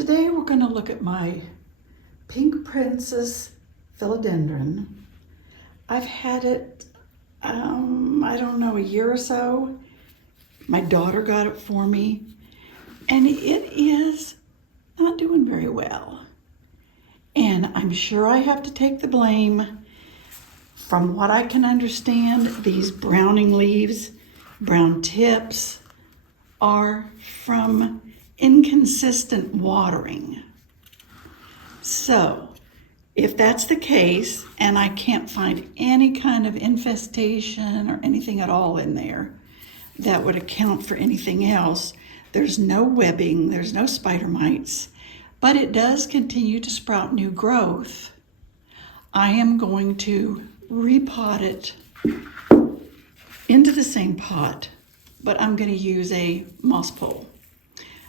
Today we're going to look at my Pink Princess Philodendron. I've had it, I don't know, a year or so. My daughter got it for me, and it is not doing very well. And I'm sure I have to take the blame. From what I can understand, these browning leaves, brown tips, are from inconsistent watering. So, if that's the case, and I can't find any kind of infestation or anything at all in there that would account for anything else, there's no webbing, there's no spider mites, but it does continue to sprout new growth, I am going to repot it into the same pot, but I'm going to use a moss pole.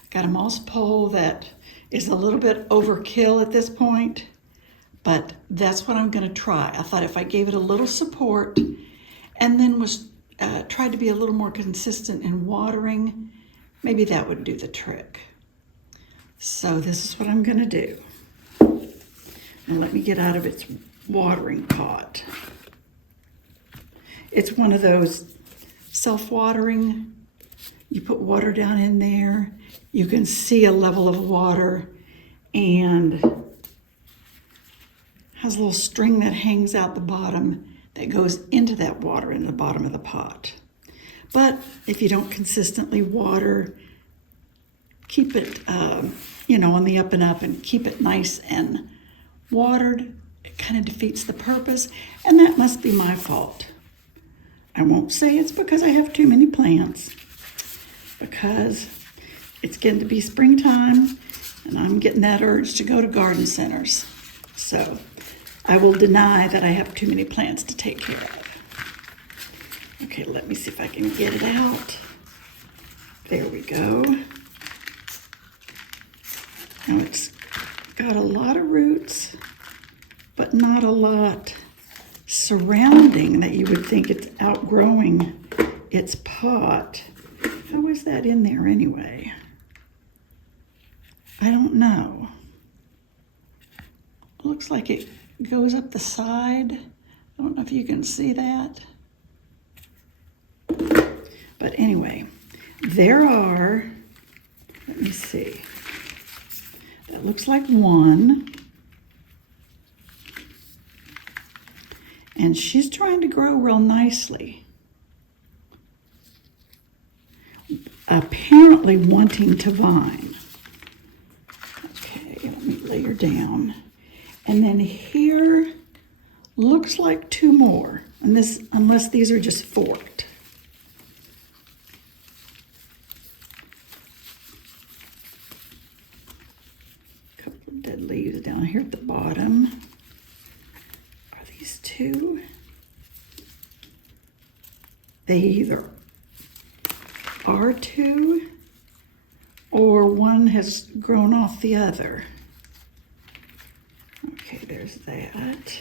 Got a moss pole that is a little bit overkill at this point, but that's what I'm going to try. I thought if I gave it a little support and then tried to be a little more consistent in watering, maybe that would do the trick. So this is what I'm going to do. And let me get out of its watering pot. It's one of those self-watering. You put water down in there, you can see a level of water, and has a little string that hangs out the bottom that goes into that water in the bottom of the pot. But if you don't consistently water, keep it on the up and up and keep it nice and watered, it kind of defeats the purpose, and that must be my fault. I won't say it's because I have too many plants, because it's getting to be springtime and I'm getting that urge to go to garden centers. So I will deny that I have too many plants to take care of. Okay, let me see if I can get it out. There we go. Now it's got a lot of roots, but not a lot surrounding that you would think it's outgrowing its pot. How is that in there anyway? I don't know. It looks like it goes up the side. I don't know if you can see that. But anyway, there are, let me see. That looks like one. And she's trying to grow real nicely. Apparently wanting to vine. Okay, let me lay her down. And then here looks like two more. And this, unless these are just forked. A couple of dead leaves down here at the bottom. Are these two? They either are two or one has grown off the other. Okay, there's that.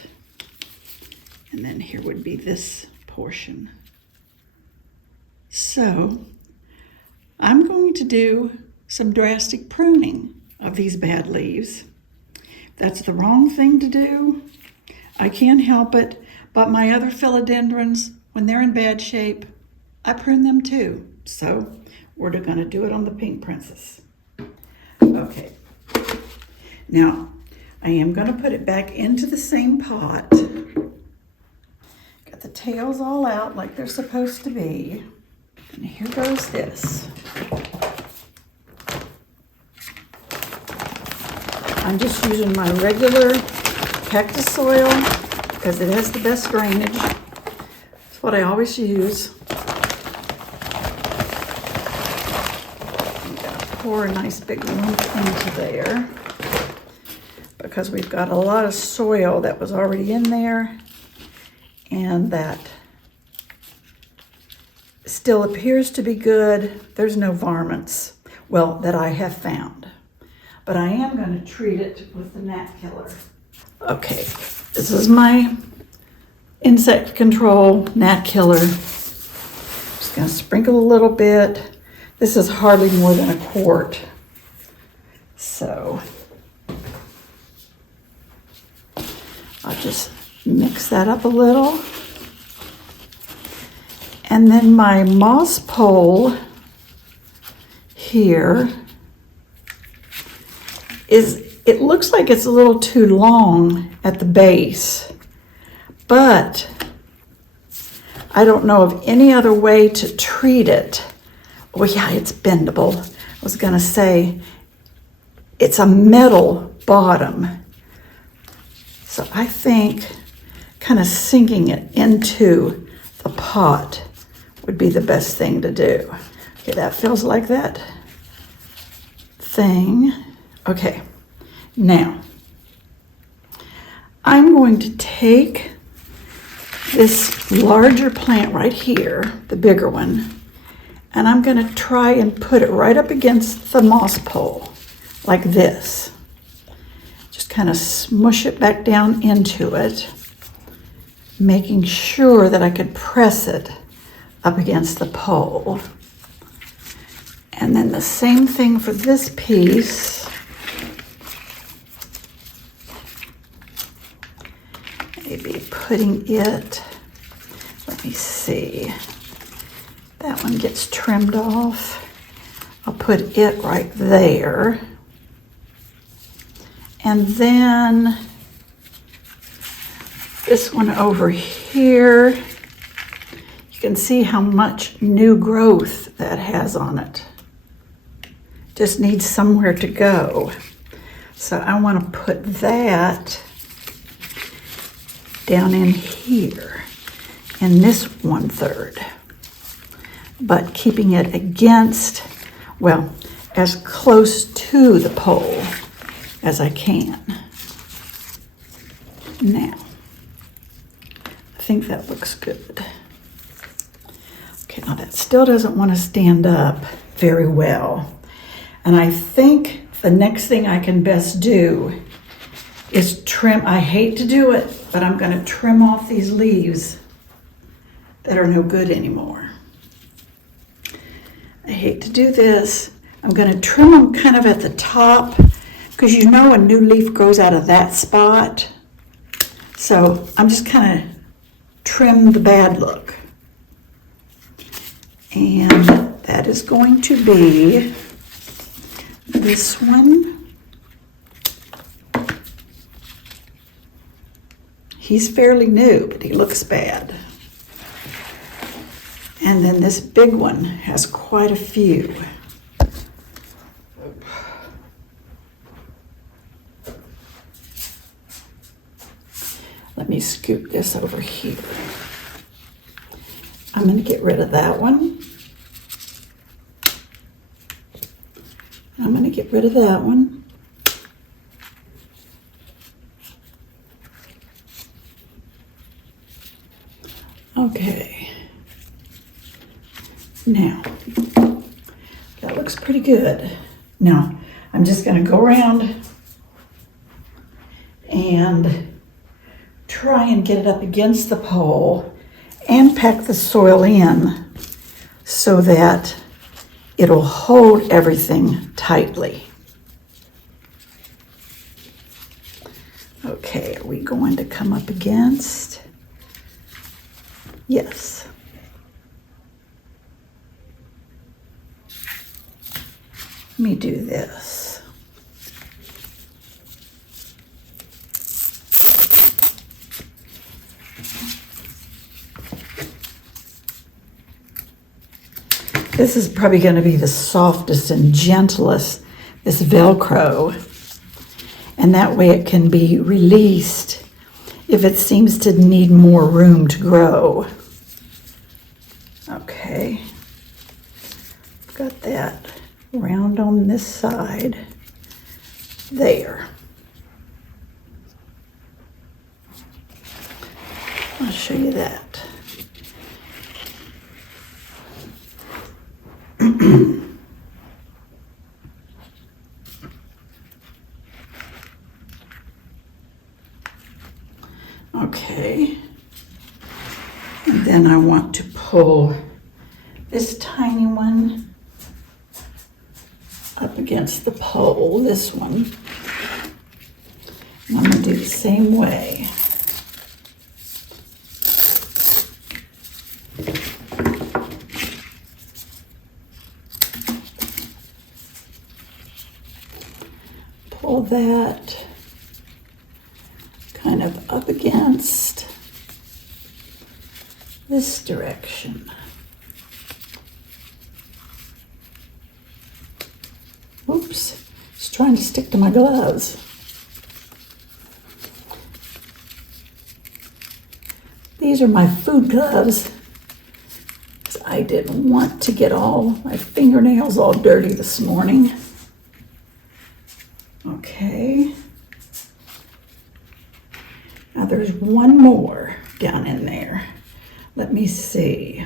And then here would be this portion. So I'm going to do some drastic pruning of these bad leaves. That's the wrong thing to do. I can't help it, but my other philodendrons, when they're in bad shape, I prune them too. So we're going to do it on the Pink Princess. Okay. Now, I am going to put it back into the same pot. Got the tails all out like they're supposed to be. And here goes this. I'm just using my regular cactus soil because it has the best drainage. It's what I always use. Pour a nice big lump into there because we've got a lot of soil that was already in there and that still appears to be good. There's no varmints, well, that I have found, but I am going to treat it with the gnat killer. Okay, this is my insect control gnat killer. Just going to sprinkle a little bit. This is hardly more than a quart. So I'll just mix that up a little. And then my moss pole here it looks like it's a little too long at the base, but I don't know of any other way to treat it. Oh yeah, it's bendable. I was gonna say, it's a metal bottom. So I think kind of sinking it into the pot would be the best thing to do. Okay, that feels like that thing. Okay, now I'm going to take this larger plant right here, the bigger one, and I'm going to try and put it right up against the moss pole like this. Just kind of smush it back down into it, making sure that I could press it up against the pole. And then the same thing for this piece. Maybe putting it, let me see, that one gets trimmed off. I'll put it right there. And then this one over here, you can see how much new growth that has on it. Just needs somewhere to go. So I want to put that down in here, in this 1/3, but keeping it against, well, as close to the pole as I can. Now, I think that looks good. Okay, now that still doesn't want to stand up very well. And I think the next thing I can best do is trim. I hate to do it, but I'm going to trim off these leaves that are no good anymore. I hate to do this. I'm going to trim them kind of at the top, because you know a new leaf grows out of that spot. So I'm just kind of trim the bad look. And that is going to be this one. He's fairly new, but he looks bad. And then this big one has quite a few. Let me scoop this over here. I'm going to get rid of that one. I'm going to get rid of that one. Okay. Now, that looks pretty good. Now, I'm just going to go around and try and get it up against the pole and pack the soil in so that it'll hold everything tightly. Okay, are we going to come up against? Yes. Let me do this. This is probably going to be the softest and gentlest, this Velcro. And that way it can be released if it seems to need more room to grow. Okay. Got that round on this side. There. I'll show you that. Okay, and then I want to pull this tiny one up against the pole. pole, this one. And I'm going to do the same way. Pull that kind of up against this direction. Oops, it's trying to stick to my gloves. These are my food gloves, because I didn't want to get all my fingernails all dirty this morning. Okay. Now there's one more down in there. Let me see.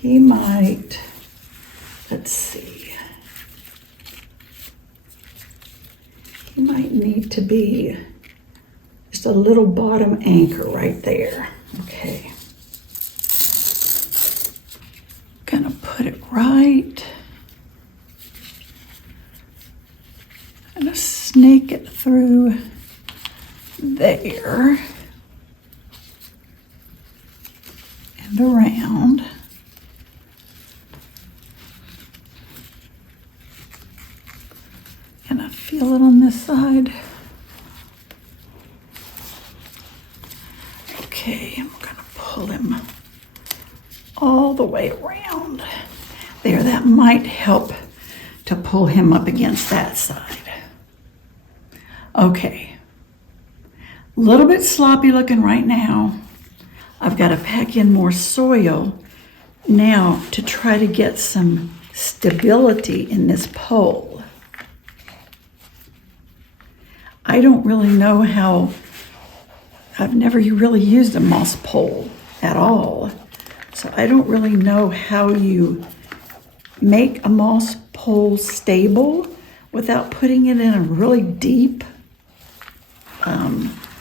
He might, let's see. He might need to be just a little bottom anchor right there. Okay. Gonna put it right. Gonna snake it through there and around. And I feel it on this side. Okay, I'm gonna pull him all the way around. There, that might help to pull him up against that side. Okay, a little bit sloppy looking right now. I've got to pack in more soil now to try to get some stability in this pole. I don't really know how, I've never really used a moss pole at all. So I don't really know how you make a moss pole stable without putting it in a really deep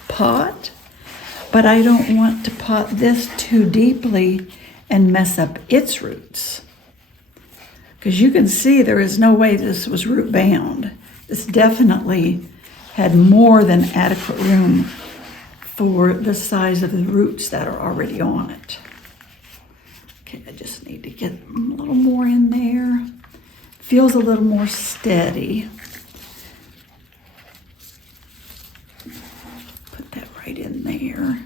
pot. But I don't want to pot this too deeply and mess up its roots. Because you can see there is no way this was root bound. This definitely had more than adequate room for the size of the roots that are already on it. Okay, I just need to get a little more in there. Feels a little more steady. Put that right in there.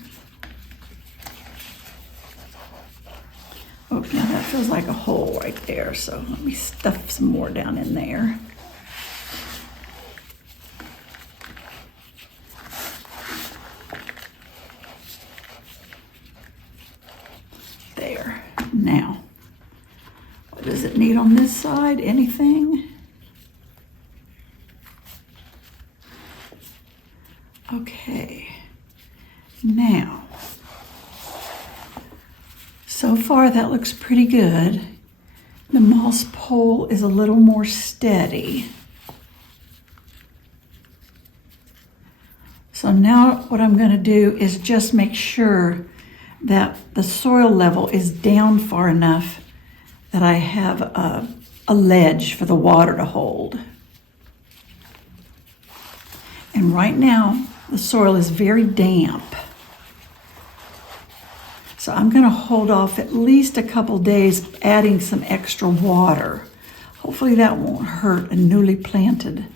Oh, now that feels like a hole right there, so let me stuff some more down in there. There. Now, what does it need on this side? Anything? Okay. Now, so far that looks pretty good. The moss pole is a little more steady. So now what I'm going to do is just make sure that the soil level is down far enough that I have a ledge for the water to hold. And right now, the soil is very damp. So I'm going to hold off at least a couple days adding some extra water. Hopefully that won't hurt a newly planted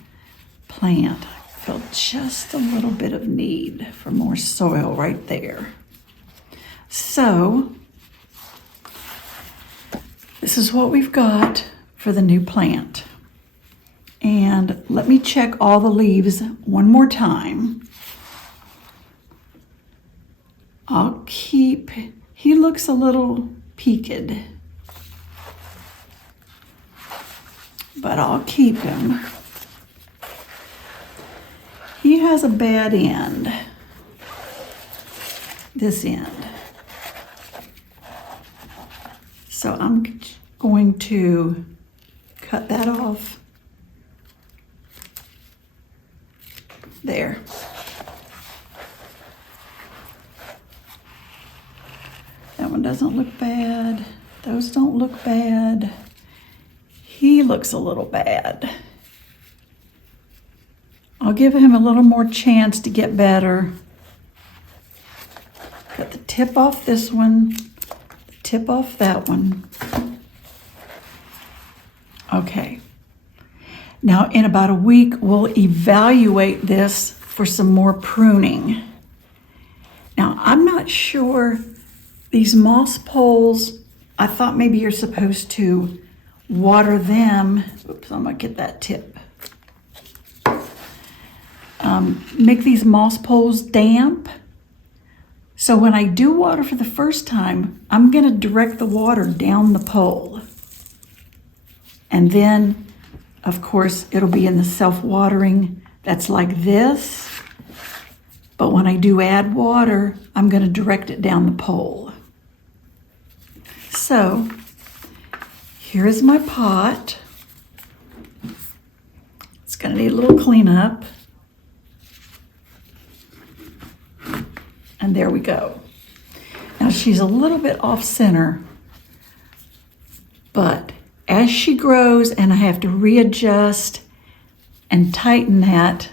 plant. I feel just a little bit of need for more soil right there. So this is what we've got for the new plant. And let me check all the leaves one more time. He looks a little peaked, but I'll keep him. He has a bad end, this end. So I'm going to cut that off. There. That one doesn't look bad. Those don't look bad. He looks a little bad. I'll give him a little more chance to get better. Got the tip off this one, the tip off that one. Okay. Now in about a week, we'll evaluate this for some more pruning. Now I'm not sure, these moss poles, I thought maybe you're supposed to water them. Oops, I'm gonna get that tip. Make these moss poles damp. So when I do water for the first time, I'm gonna direct the water down the pole. And then, of course, it'll be in the self-watering that's like this. But when I do add water, I'm gonna direct it down the pole. So, here is my pot. It's gonna need a little cleanup. And there we go. Now she's a little bit off center, but as she grows and I have to readjust and tighten that,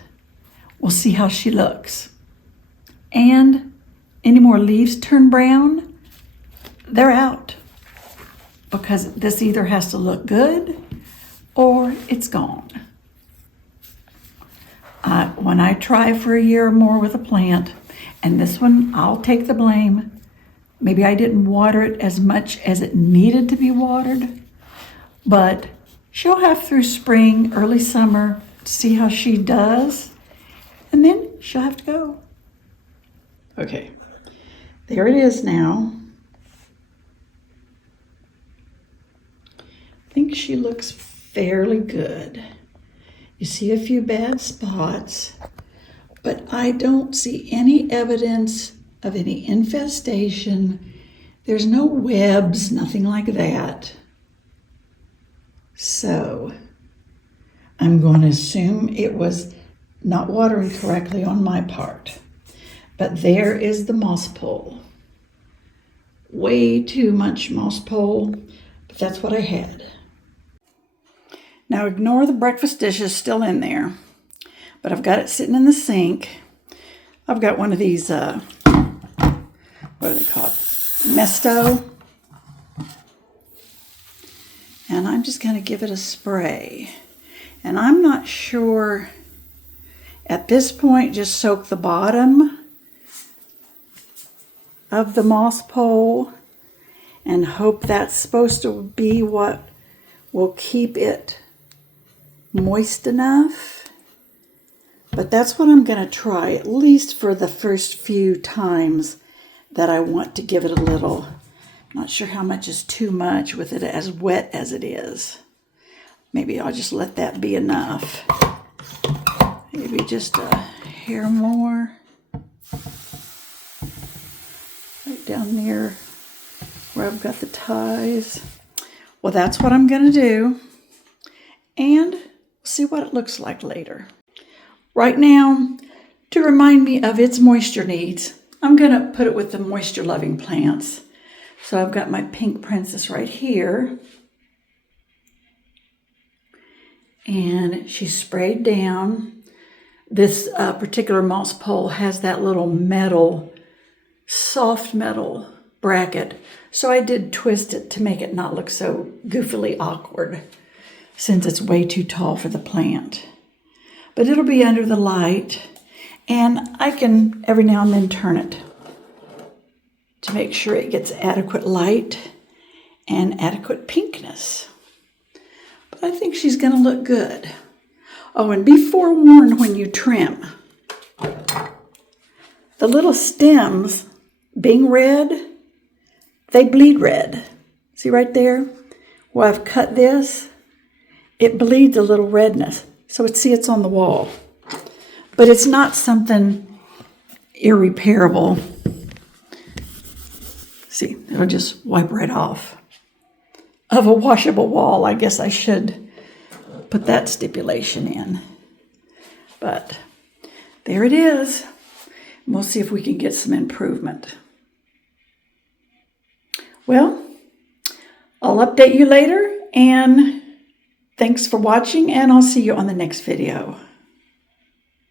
we'll see how she looks. And any more leaves turn brown, they're out, because this either has to look good or it's gone. When I try for a year or more with a plant, and this one, I'll take the blame. Maybe I didn't water it as much as it needed to be watered, but she'll have through spring, early summer to see how she does, and then she'll have to go. Okay, there it is now. I think she looks fairly good. You see a few bad spots, but I don't see any evidence of any infestation. There's no webs, nothing like that. So I'm going to assume it was not watering correctly on my part. But there is the moss pole. Way too much moss pole, but that's what I had. Now ignore the breakfast dishes still in there, but I've got it sitting in the sink. I've got one of these, what are they called? Mesto. And I'm just going to give it a spray. And I'm not sure, at this point, just soak the bottom of the moss pole and hope that's supposed to be what will keep it moist enough. But that's what I'm going to try, at least for the first few times that I want to give it a little. Not sure how much is too much with it as wet as it is. Maybe I'll just let that be enough. Maybe just a hair more. Right down near where I've got the ties. Well, that's what I'm going to do. And see what it looks like later. Right now, to remind me of its moisture needs, I'm going to put it with the moisture-loving plants. So I've got my pink princess right here. And she's sprayed down. This particular moss pole has that little metal, soft metal bracket. So I did twist it to make it not look so goofily awkward, since it's way too tall for the plant. But it'll be under the light, and I can every now and then turn it to make sure it gets adequate light and adequate pinkness. But I think she's going to look good. Oh, and be forewarned when you trim. The little stems, being red, they bleed red. See right there? Where I've cut this, it bleeds a little redness. So it's on the wall. But it's not something irreparable. See, it'll just wipe right off. Of a washable wall, I guess I should put that stipulation in. But there it is. We'll see if we can get some improvement. Well, I'll update you later, and thanks for watching, and I'll see you on the next video.